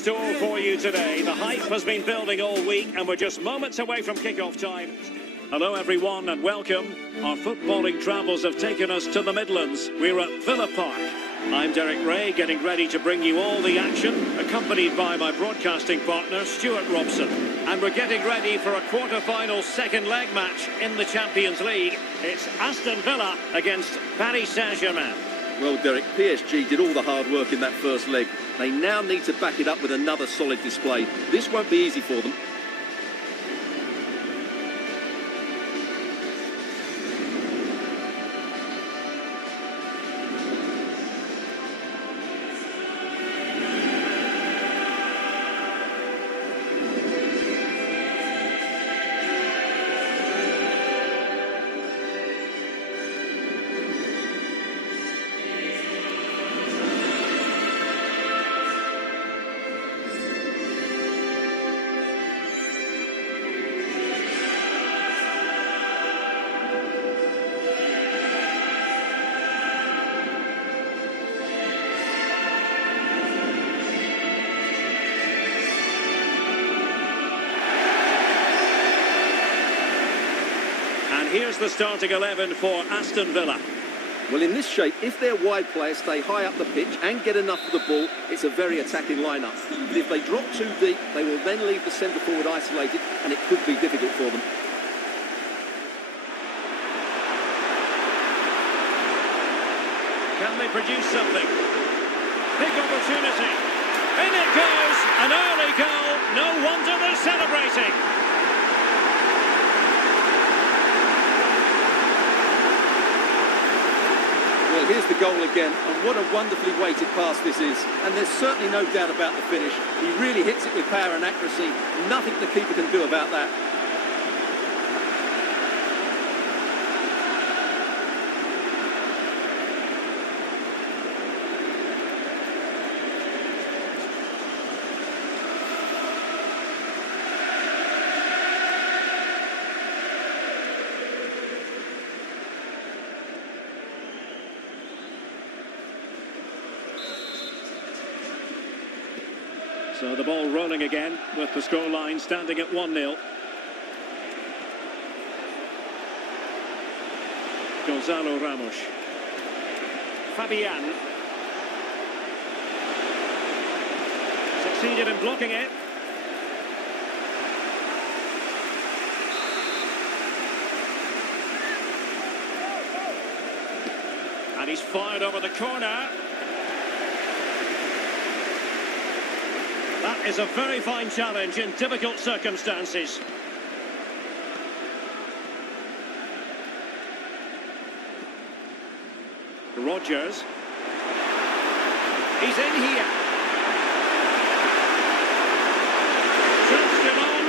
store for you today. The hype has been building all week and we're just moments away from kick-off time. Hello everyone and welcome. Our footballing travels have taken us to the Midlands. We're at Villa Park. I'm Derek Ray, getting ready to bring you all the action, accompanied by my broadcasting partner, Stuart Robson. And we're getting ready for a quarter-final second leg match in the Champions League. It's Aston Villa against Paris Saint-Germain. Well, Derek, PSG did all the hard work in that first leg. They now need to back it up with another solid display. This won't be easy for them. Here's the starting 11 for Aston Villa. Well, in this shape, if their wide players stay high up the pitch and get enough of the ball, it's a very attacking lineup. But if they drop too deep, they will then leave the centre forward isolated, and it could be difficult for them. Can they produce something? Big opportunity. In it goes! An early goal. No wonder they're celebrating. Well, here's the goal again, and what a wonderfully weighted pass this is. And there's certainly no doubt about the finish. He really hits it with power and accuracy. Nothing the keeper can do about that. So the ball rolling again with the scoreline standing at 1-0. Gonzalo Ramos. Fabian. Succeeded in blocking it. And he's fired over the corner. That is a very fine challenge in difficult circumstances. Rodgers. He's in here. Touched it on.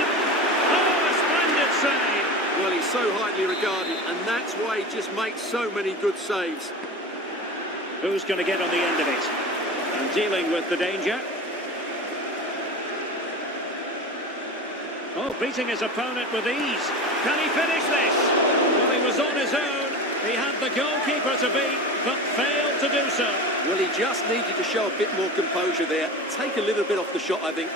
Oh, a splendid save. Well, he's so highly regarded, and that's why he just makes so many good saves. Who's going to get on the end of it? And dealing with the danger. Oh, beating his opponent with ease. Can he finish this? Well, he was on his own. He had the goalkeeper to beat, but failed to do so. Well, he just needed to show a bit more composure there. Take a little bit off the shot, I think.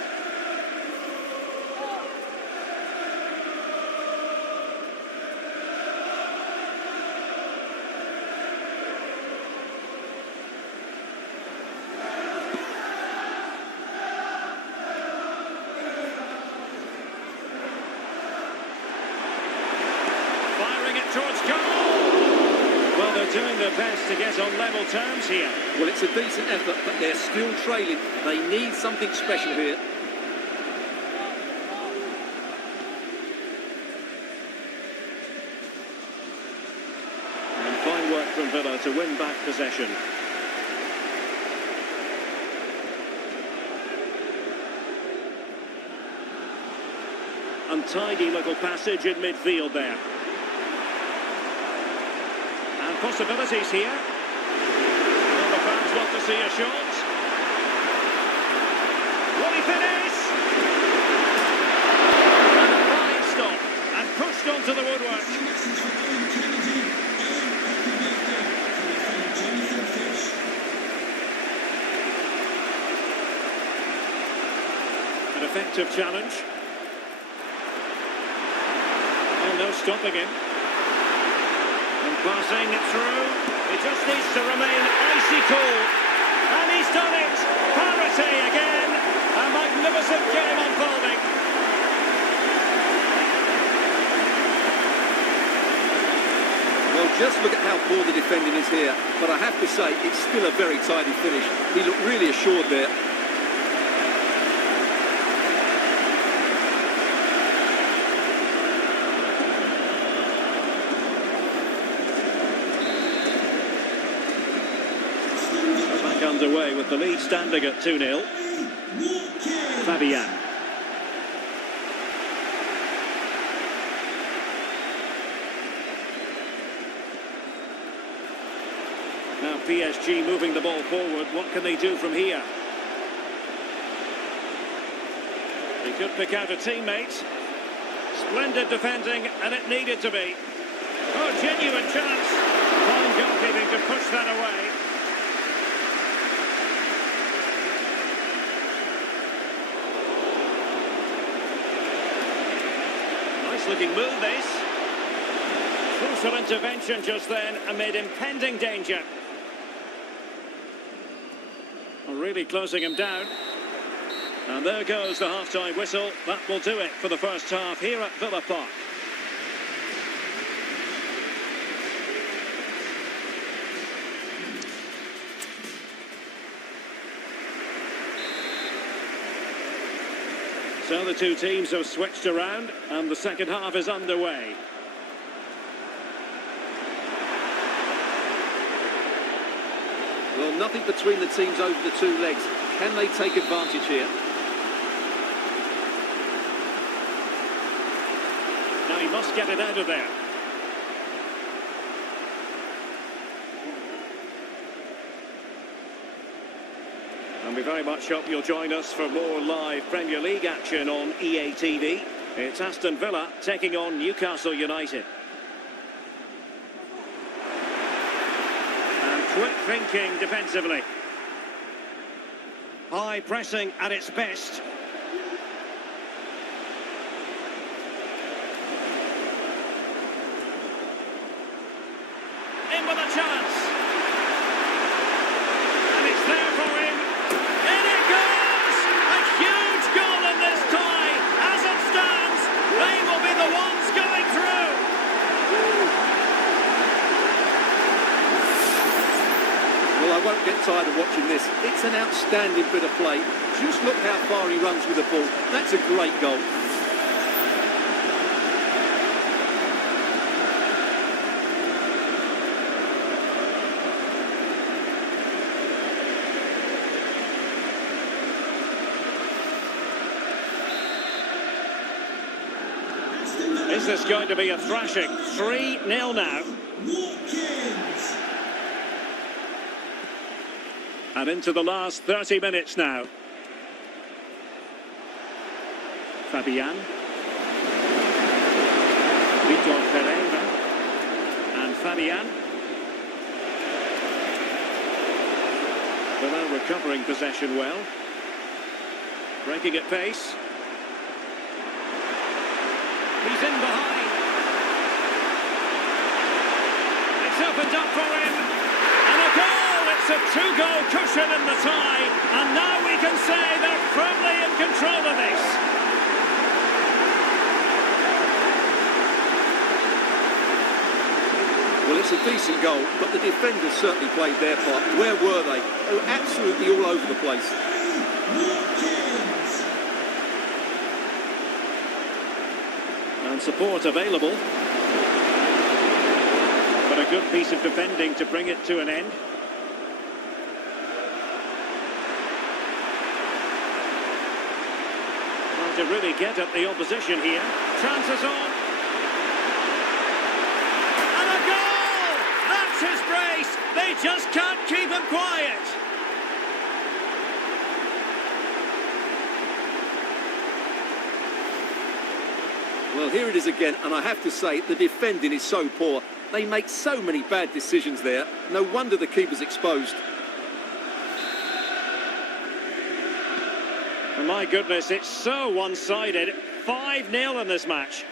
Towards goal! Well, they're doing their best to get on level terms here. Well, it's a decent effort, but they're still trailing. They need something special here. And fine work from Villa to win back possession. Untidy little passage in midfield there. Possibilities here. Well, the fans want to see a shot. Will he finish? And a fine stop. And pushed onto the woodwork. effective challenge. And no stopping him. And passing it through. He just needs to remain icy cool. And he's done it. Parity again. A magnificent game unfolding. Well, just look at how poor the defending is here. But I have to say, it's still a very tidy finish. He looked really assured there. Back underway with the lead standing at 2-0. Fabian. Now PSG moving the ball forward. What can they do from here? He could pick out a teammate. Splendid defending, and it needed to be. Oh, genuine chance. Fine goalkeeping to push that away. Nice looking move, this. Crucial intervention just then amid impending danger. Really closing him down. And there goes the half-time whistle. That will do it for the first half here at Villa Park. So the two teams have switched around and the second half is underway. Well, nothing between the teams over the two legs. Can they take advantage here? Now he must get it out of there. And we very much hope you'll join us for more live Premier League action on EA TV. It's Aston Villa taking on Newcastle United. Quick thinking defensively. High pressing at its best. In with a chance. And it's there for him. In it goes! A huge goal in this tie. As it stands, they will be the ones going through. Well, I won't get tired of watching this. It's an outstanding bit of play. Just look how far he runs with the ball. That's a great goal. Is this going to be a thrashing? 3-0 now. And into the last 30 minutes now. Fabian. Vitor Pereira. And Fabian. Villa recovering possession well. Breaking at pace. He's in behind. It's opened up for him. And a goal! It's a two-goal cushion in the tie. And now we can say they're firmly in control of this. Well, it's a decent goal, but the defenders certainly played their part. Where were they? They were absolutely all over the place. And support available. But a good piece of defending to bring it to an end. Well, to really get at the opposition here. Chances on. And a goal! That's his brace! They just can't keep him quiet. Well, here it is again, and I have to say, the defending is so poor. They make so many bad decisions there. No wonder the keeper's exposed. And My goodness, it's so one-sided. 5-0 in this match.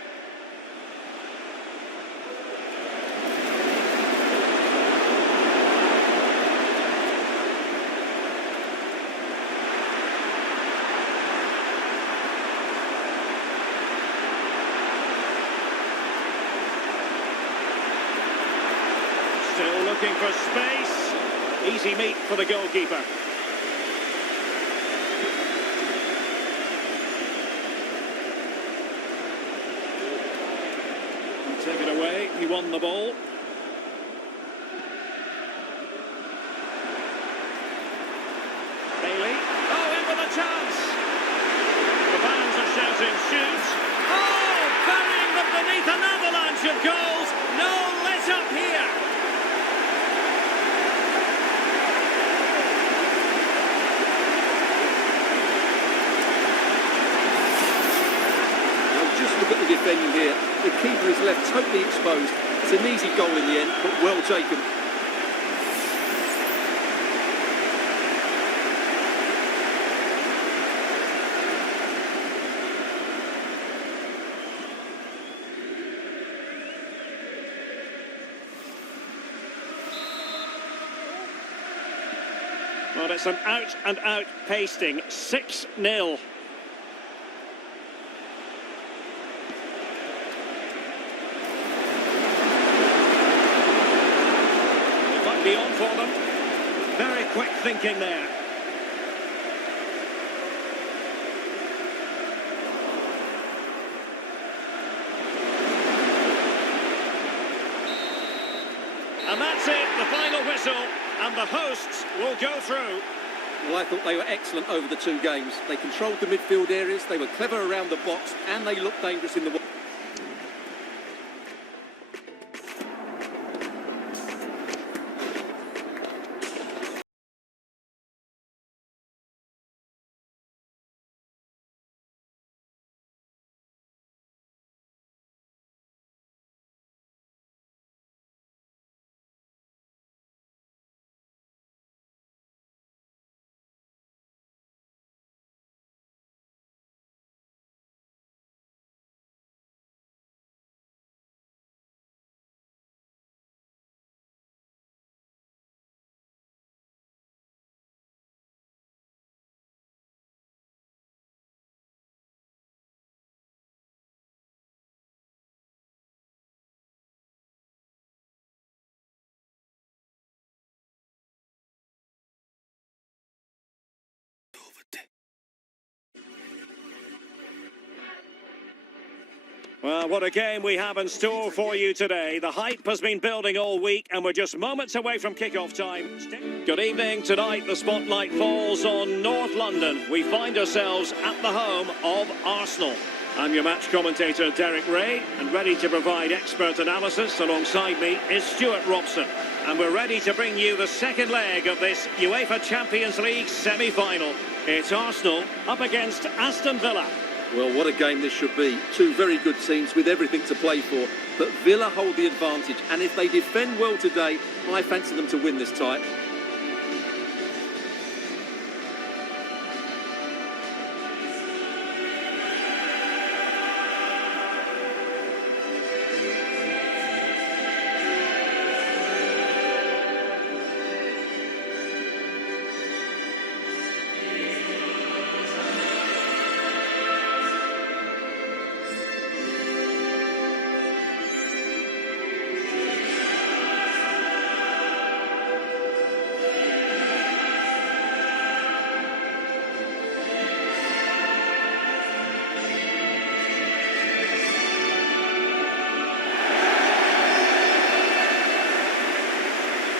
Still looking for space. Easy meet for the goalkeeper. Take it away, he won the ball. Bailey, oh, in with a chance. The fans are shouting, shoot. Oh, burying them beneath an avalanche of goals. No let up here. Now just look at the defending here. The keeper is left totally exposed. It's an easy goal in the end, but well taken. Well, it's an out-and-out pasting. 6-0. Be on for them. Very quick thinking there. And that's it, the final whistle, and the hosts will go through. Well, I thought they were excellent over the two games. They controlled the midfield areas, they were clever around the box, and they looked dangerous in the... Well, what a game we have in store for you today. The hype has been building all week, and we're just moments away from kick-off time. Good evening. Tonight, the spotlight falls on North London. We find ourselves at the home of Arsenal. I'm your match commentator, Derek Ray, and ready to provide expert analysis alongside me is Stuart Robson. And we're ready to bring you the second leg of this UEFA Champions League semi-final. It's Arsenal up against Aston Villa. Well, what a game this should be. Two very good teams with everything to play for. But Villa hold the advantage, and if they defend well today, I fancy them to win this tie.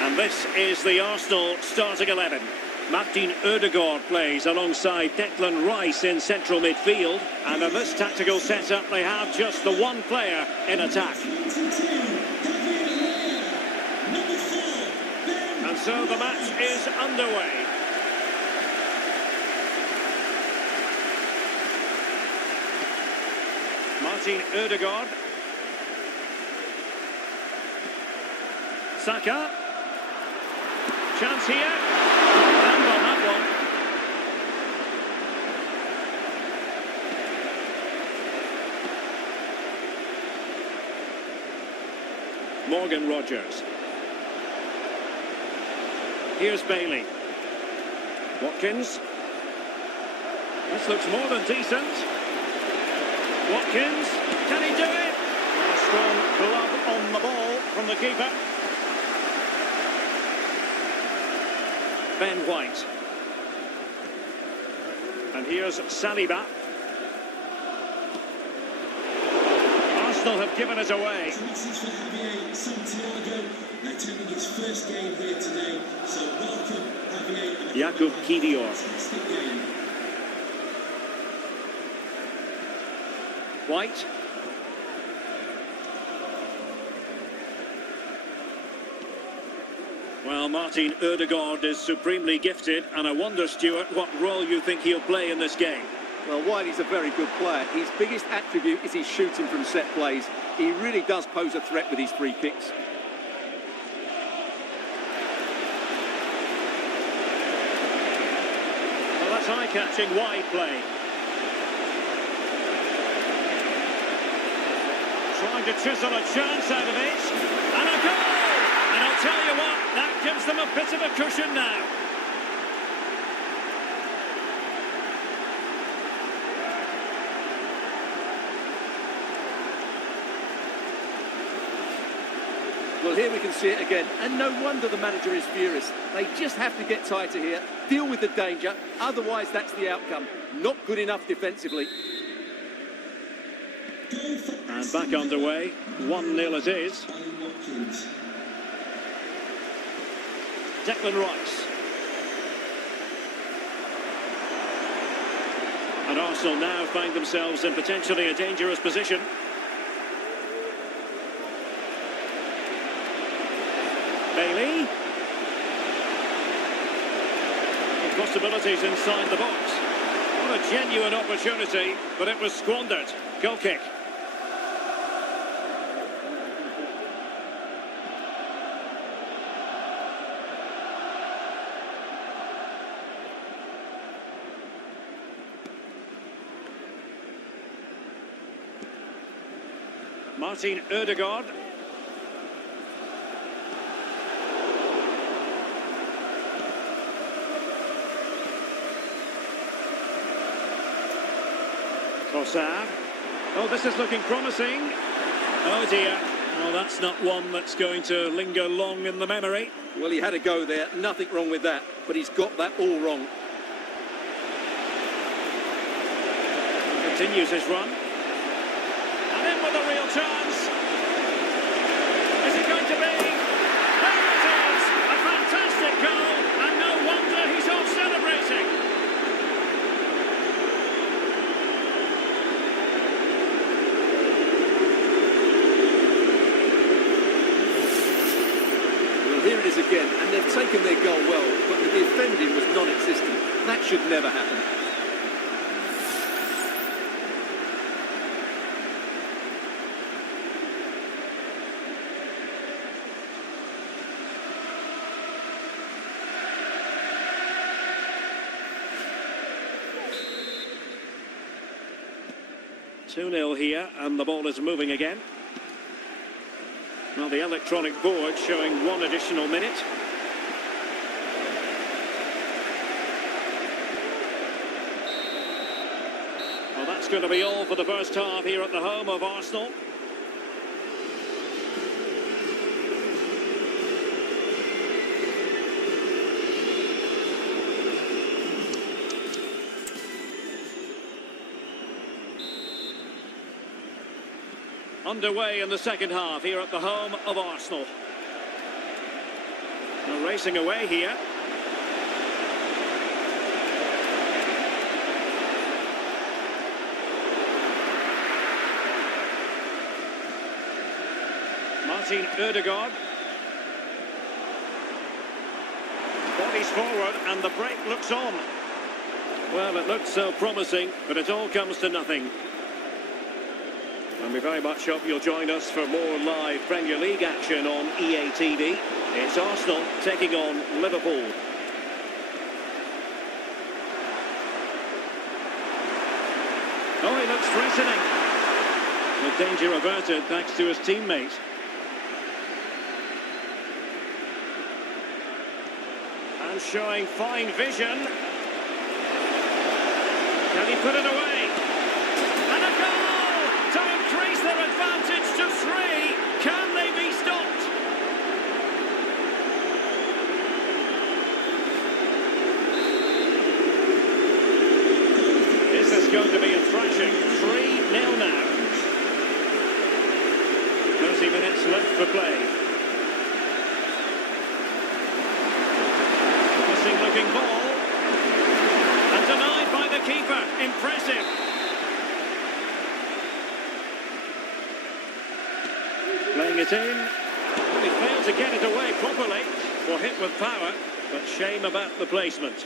And this is the Arsenal starting 11. Martin Ødegaard plays alongside Declan Rice in central midfield. And in this tactical setup, they have just the one player in attack. And so the match is underway. Martin Ødegaard. Saka. Chance here. And on that Morgan Rogers. Here's Bailey. Watkins. This looks more than decent. Watkins, can he do it? A strong glove on the ball from the keeper. Ben White. And here's Saliba. Arsenal have given it away. It's a message for Javier Santiago, attending his first game here today. So welcome, Javier. Jakub Kivior. Fantastic game. White. Well, Martin Ødegaard is supremely gifted, and I wonder, Stuart, what role you think he'll play in this game. Well, Whitey's a very good player. His biggest attribute is his shooting from set plays. He really does pose a threat with his free kicks. Well, that's eye-catching wide play. Trying to chisel a chance out of it. And a goal! And I'll tell you what, that gives them a bit of a cushion now. Well, here we can see it again, and no wonder the manager is furious. They just have to get tighter here, deal with the danger, otherwise that's the outcome. Not good enough defensively. And back underway, 1-0 it is. Declan Rice. And Arsenal now find themselves in potentially a dangerous position. Bailey. The possibilities inside the box. What a genuine opportunity, but it was squandered. Goal kick. Martin Ødegaard. Trossard. Oh, this is looking promising. Oh dear. Well, that's not one that's going to linger long in the memory. Well, he had a go there, nothing wrong with that, but he's got that all wrong. Continues his run. And in with a real chance. Is it going to be? There it is! A fantastic goal, and no wonder he's off celebrating. Here it is again, and they've taken their goal well, but the defending was non-existent. That should never happen. Two-nil here, and the ball is moving again. Well, the electronic board showing one additional minute. Well, that's going to be all for the first half here at the home of Arsenal. Underway in the second half here at the home of Arsenal. They're racing away here. Martin Ødegaard. Bodies forward and the break looks on. Well, it looked so promising, but it all comes to nothing. And we very much hope you'll join us for more live Premier League action on EA TV. It's Arsenal taking on Liverpool. Oh, he looks threatening. The danger averted thanks to his teammate. And showing fine vision. Can he put it away? And a goal to increase their advantage to 3. Can they be stopped? Is this going to be a thrashing? 3-0 now. 30 minutes left for play. Promising looking ball. And denied by the keeper. Impressive. Playing it in. Well, he failed to get it away properly. Or hit with power. But shame about the placement.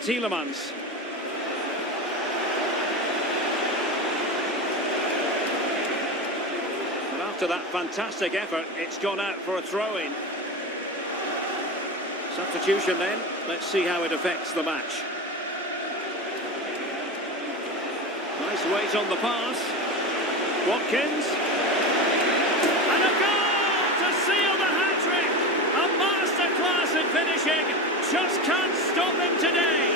Tielemans. And after that fantastic effort, it's gone out for a throw-in. Substitution then. Let's see how it affects the match. Nice weight on the pass. Watkins. And a goal to seal the hat-trick. A masterclass in finishing. Just can't stop him today.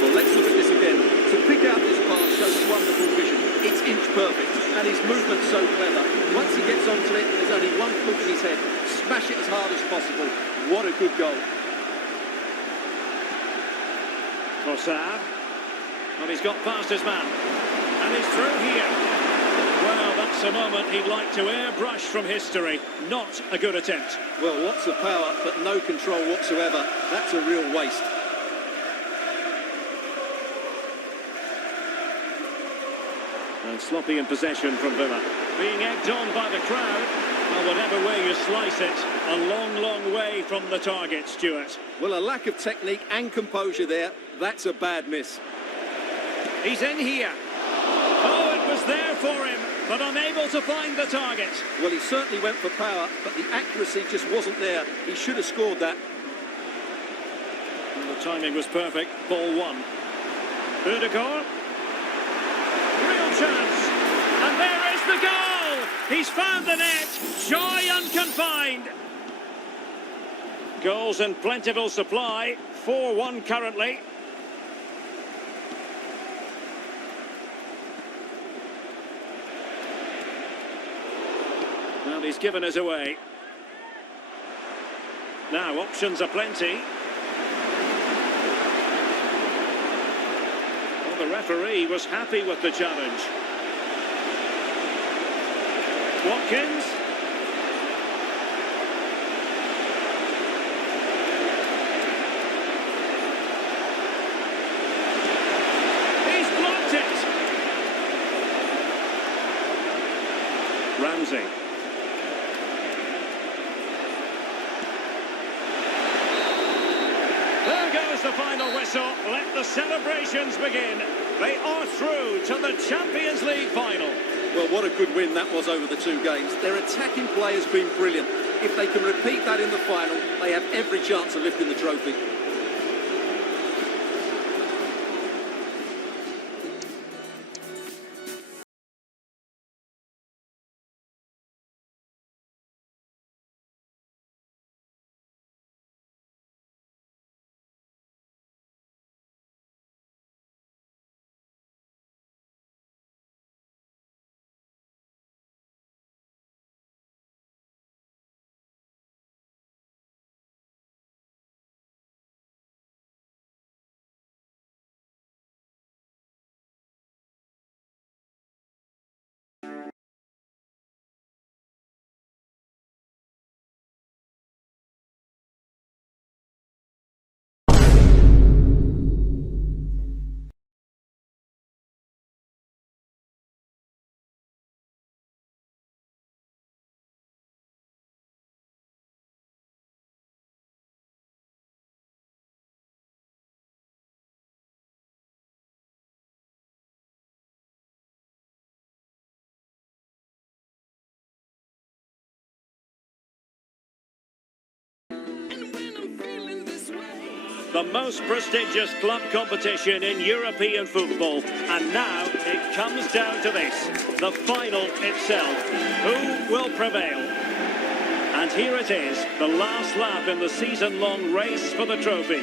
Well, let's look at this again. To pick out this pass shows wonderful vision. It's inch perfect, and his movement's so clever. Once he gets onto it, there's only one thought in his head. Smash it as hard as possible. What a good goal. Trossard. Well, he's got past his man. And he's through here. Well, that's a moment he'd like to airbrush from history. Not a good attempt. Well, lots of power, but no control whatsoever. That's a real waste. And sloppy in possession from Villa. Being egged on by the crowd. Well, whatever way you slice it, a long, long way from the target, Stuart. Well, a lack of technique and composure there. That's a bad miss. He's in here. Oh, it was there for him, but unable to find the target. Well, he certainly went for power, but the accuracy just wasn't there. He should have scored that. And the timing was perfect. Ball 1. Ødegaard. Real chance. And there is the goal. He's found the net. Joy unconfined. Goals in plentiful supply. 4-1 currently. Well, he's given us away. Now, options are plenty. Well, the referee was happy with the challenge. Watkins. He's blocked it. Ramsey. There goes the final whistle. Let the celebrations begin. They are through to the Champions League final. Well, what a good win that was over the 2 games. Their attacking play has been brilliant. If they can repeat that in the final, they have every chance of lifting the trophy. The most prestigious club competition in European football, and now it comes down to this, the final itself. Who will prevail? And here it is, the last lap in the season-long race for the trophy.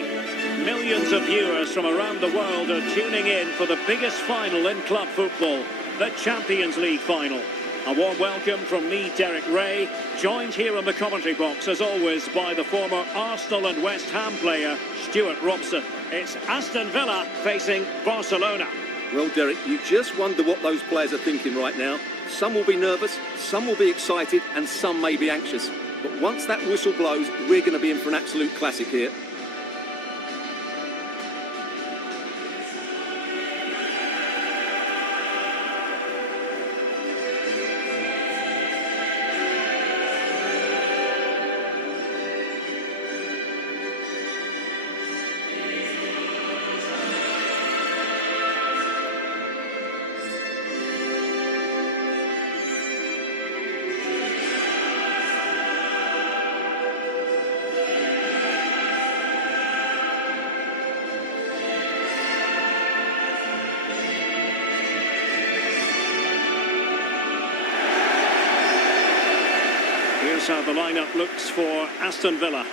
Millions of viewers from around the world are tuning in for the biggest final in club football, the Champions League final. A warm welcome from me, Derek Ray, joined here in the commentary box, as always, by the former Arsenal and West Ham player, Stuart Robson. It's Aston Villa facing Barcelona. Well, Derek, you just wonder what those players are thinking right now. Some will be nervous, some will be excited, and some may be anxious. But once that whistle blows, we're going to be in for an absolute classic here. Here's how the lineup looks for Aston Villa.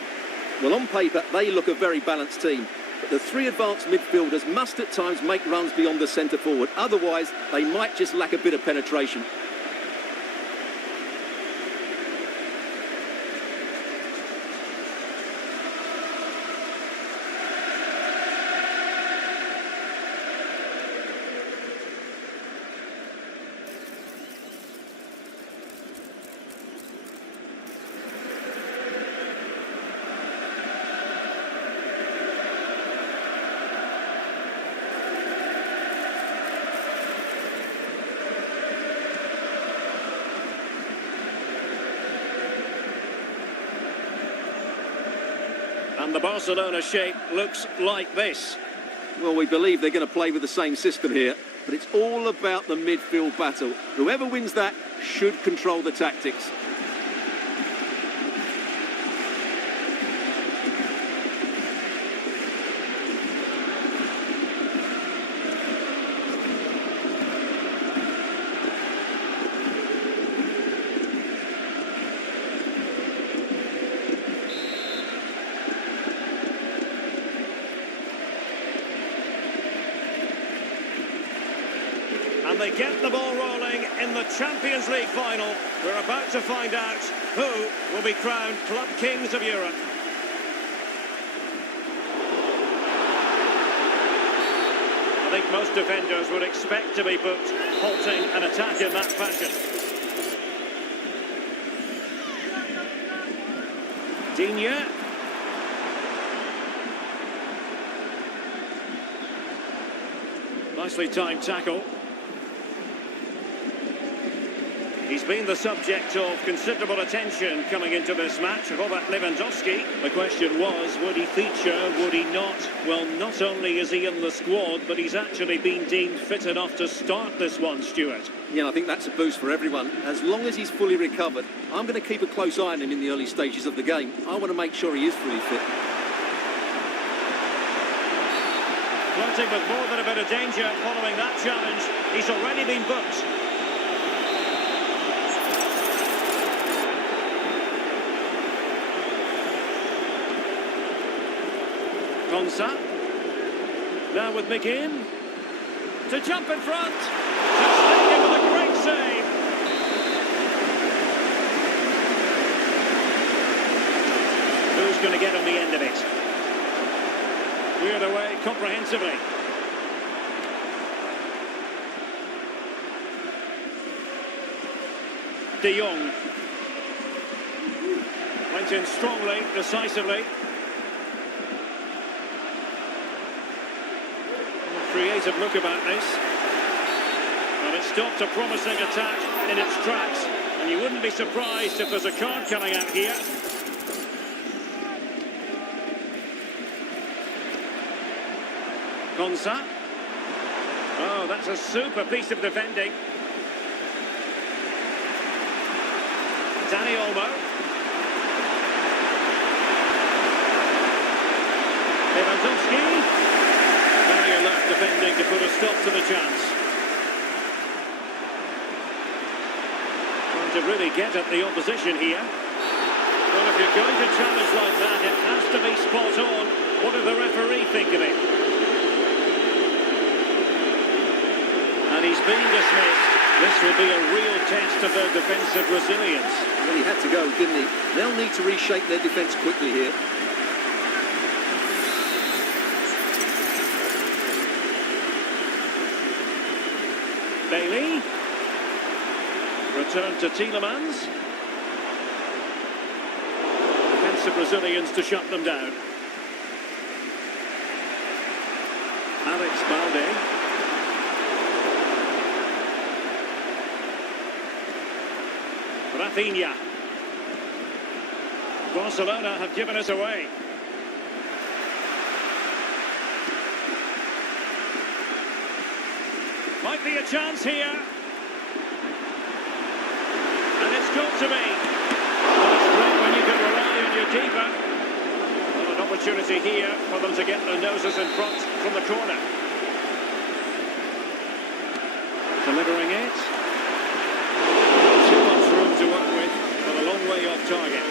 Well, on paper, they look a very balanced team. But the three advanced midfielders must at times make runs beyond the centre forward. Otherwise, they might just lack a bit of penetration. And the Barcelona shape looks like this. Well, we believe they're going to play with the same system here, but it's all about the midfield battle. Whoever wins that should control the tactics. And they get the ball rolling in the Champions League final. We're about to find out who will be crowned Club Kings of Europe. I think most defenders would expect to be booked, halting an attack in that fashion. Digne. Nicely timed tackle. He's been the subject of considerable attention coming into this match, Robert Lewandowski. The question was, would he feature, would he not? Well, not only is he in the squad, but he's actually been deemed fit enough to start this one, Stuart. Yeah, I think that's a boost for everyone. As long as he's fully recovered, I'm going to keep a close eye on him in the early stages of the game. I want to make sure he is fully fit. Flirting with more than a bit of danger following that challenge. He's already been booked. Konsa. Now with McGinn. To jump in front. Just with a great save. Who's going to get on the end of it? Cleared away comprehensively. De Jong. Went in strongly, decisively. Creative look about this, and it stopped a promising attack in its tracks, and you wouldn't be surprised if there's a card coming out here. Konsa. Oh, that's a super piece of defending. Dani Olmo. Lewandowski. Very alert defending to put a stop to the chance. to really get at the opposition here. Well, if you're going to challenge like that, it has to be spot on. What did the referee think of it? And he's been dismissed. This will be a real test of their defensive resilience. Well, he had to go, didn't he? They'll need to reshape their defence quickly here. Bailey. Return to Tielemans. Defensive resilience to shut them down. Alex Balde. Rafinha. Barcelona have given us away. Might be a chance here. And it's got to be. Well, it's great when you can rely on your keeper. Well, an opportunity here for them to get their noses in front from the corner. Delivering it. Too much room to work with, but a long way off target.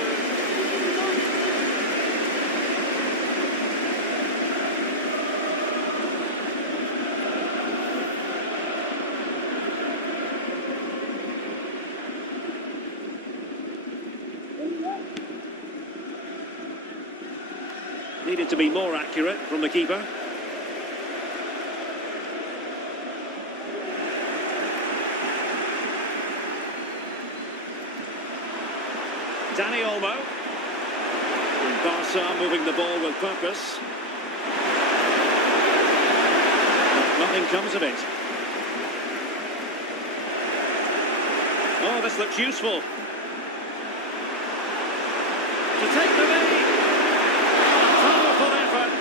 Needed to be more accurate from the keeper. Dani Olmo. And Barca moving the ball with purpose. Nothing comes of it. Oh, this looks useful. To take the lead.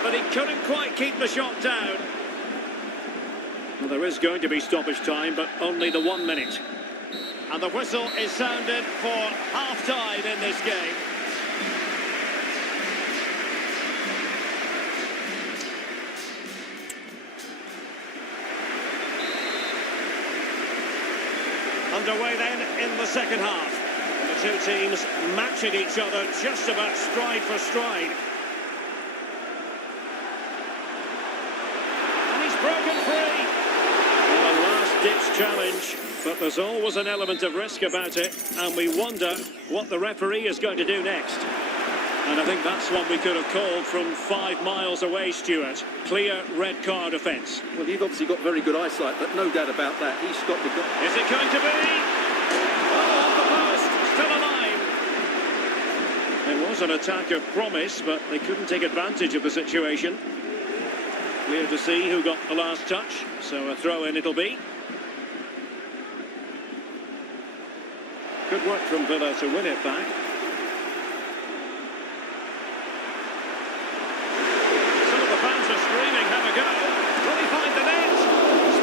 But he couldn't quite keep the shot down. Well, there is going to be stoppage time, but only the 1 minute. And the whistle is sounded for half-time in this game. Underway then in the second half. And the two teams matching each other just about stride for stride. Broken free. Well, a last-ditch challenge, but there's always an element of risk about it, and we wonder what the referee is going to do next. And I think that's what we could have called from 5 miles away, Stuart. Clear red card offence. Well, you've obviously got very good eyesight, but no doubt about that. He stopped the goal. Is it going to be? Oh, off the post, still alive. There was an attack of promise, but they couldn't take advantage of the situation. Clear to see who got the last touch, so a throw-in it'll be. Good work from Villa to win it back. Some of the fans are screaming, have a go. Will he find the net?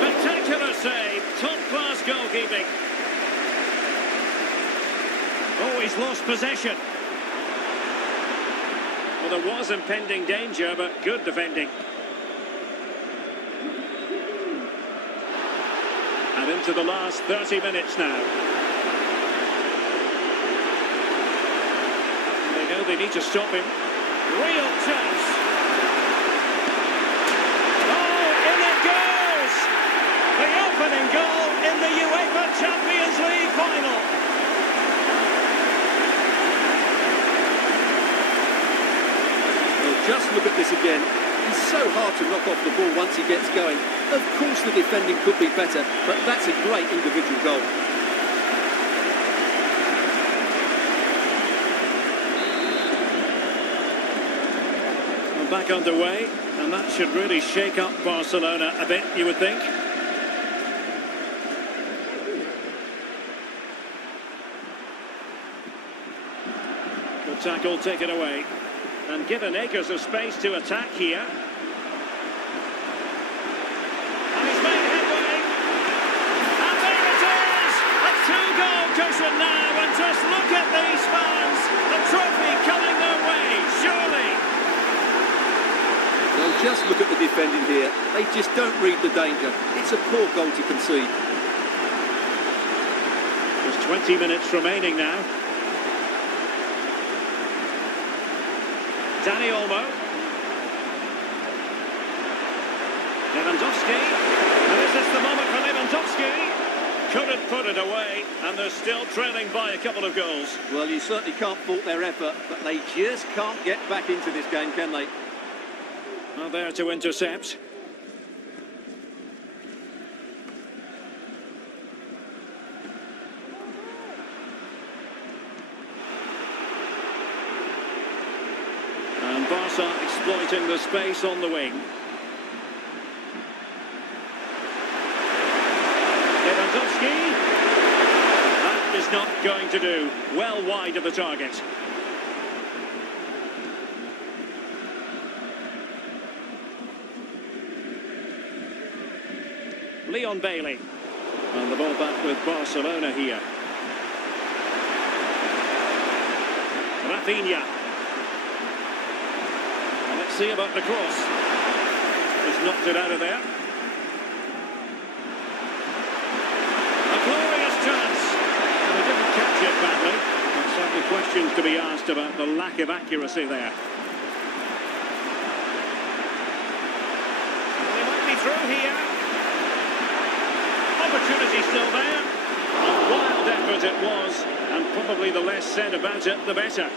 Spectacular save, top-class goalkeeping. Oh, he's lost possession. Well, there was impending danger, but good defending. And into the last 30 minutes now. They know they need to stop him. Real chance. Oh, in it goes! The opening goal in the UEFA Champions League final. Well, just look at this again. He's so hard to knock off the ball once he gets going. Of course the defending could be better, but that's a great individual goal. We're back underway, and that should really shake up Barcelona a bit, you would think. Good tackle taken away. And given acres of space to attack here. And he's made headway. And there it is! A two-goal cushion now, and just look at these fans. The trophy coming their way, surely. Well, just look at the defending here. They just don't read the danger. It's a poor goal to concede. Just 20 minutes remaining now. Danny Olmo. Lewandowski. And is this the moment for Lewandowski? Couldn't put it away, and they're still trailing by a couple of goals. Well, you certainly can't fault their effort, but they just can't get back into this game, can they? Well, there to intercept. And Barca exploiting the space on the wing. Lewandowski. That is not going to do. Well wide of the target. Leon Bailey. And the ball back with Barcelona here. Rafinha. And let's see about the cross. He's knocked it out of there. A glorious chance. And he didn't catch it badly. There's certainly questions to be asked about the lack of accuracy there. They might be through here. Opportunity still there. A wild effort it was, and probably the less said about it, the better.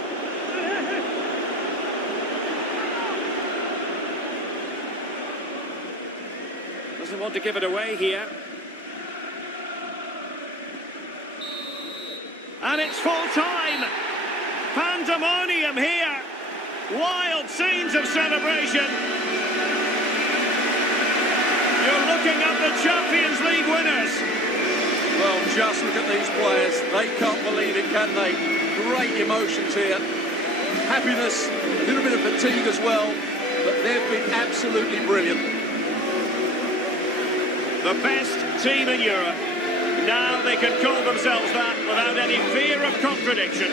Doesn't want to give it away here. And it's full time. Pandemonium here. Wild scenes of celebration. You're looking at the Champions League winners. Well, just look at these players. They can't believe it, can they? Great emotions here. Happiness, a little bit of fatigue as well, but they've been absolutely brilliant. The best team in Europe. Now they can call themselves that without any fear of contradiction.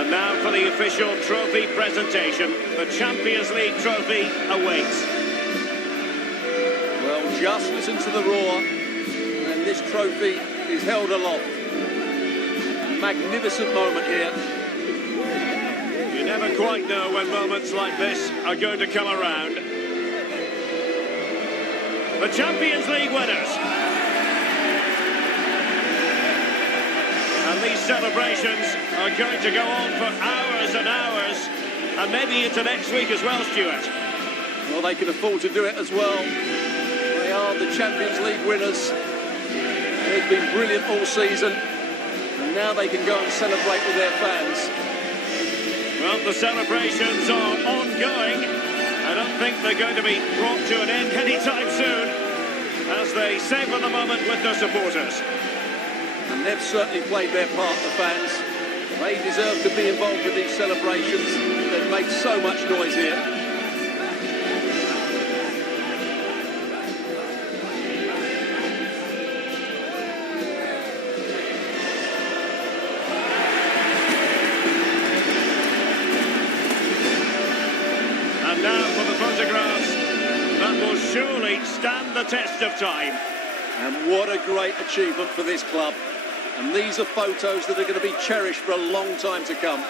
And now for the official trophy presentation. The Champions League trophy awaits. Well, just listen to the roar, and this trophy is held aloft. Magnificent moment here. You never quite know when moments like this are going to come around. The Champions League winners. And these celebrations are going to go on for hours and hours, and maybe into next week as well, Stuart. Well, they can afford to do it as well. They are the Champions League winners. They've been brilliant all season, and now they can go and celebrate with their fans. Well, the celebrations are ongoing. I don't think they're going to be brought to an end anytime soon, as they savour the moment with their supporters. And they've certainly played their part, the fans. They deserve to be involved with these celebrations. They've made so much noise here. And now for the photographs that will surely stand the test of time. And what a great achievement for this club. And these are photos that are going to be cherished for a long time to come.